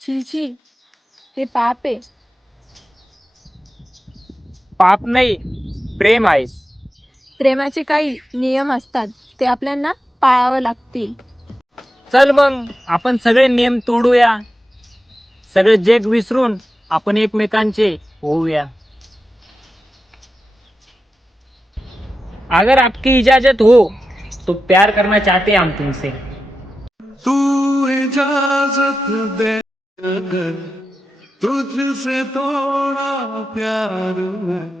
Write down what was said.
छी छी, हे पाप आहे. पाप नाही, प्रेम आहे. प्रेमाचे काही नियम असतात, ते आपल्याला पाळावं लागतील. चल मग आपण सगळे नियम तोडूया. सगळे जग विसरून आपण एकमेकांचे होऊया. अगर आपकी इजाजत हो तो प्यार करना चाहते हैं हम तुमसे. तू इजाजत दे अगर तुझसे थोड़ा प्यार है.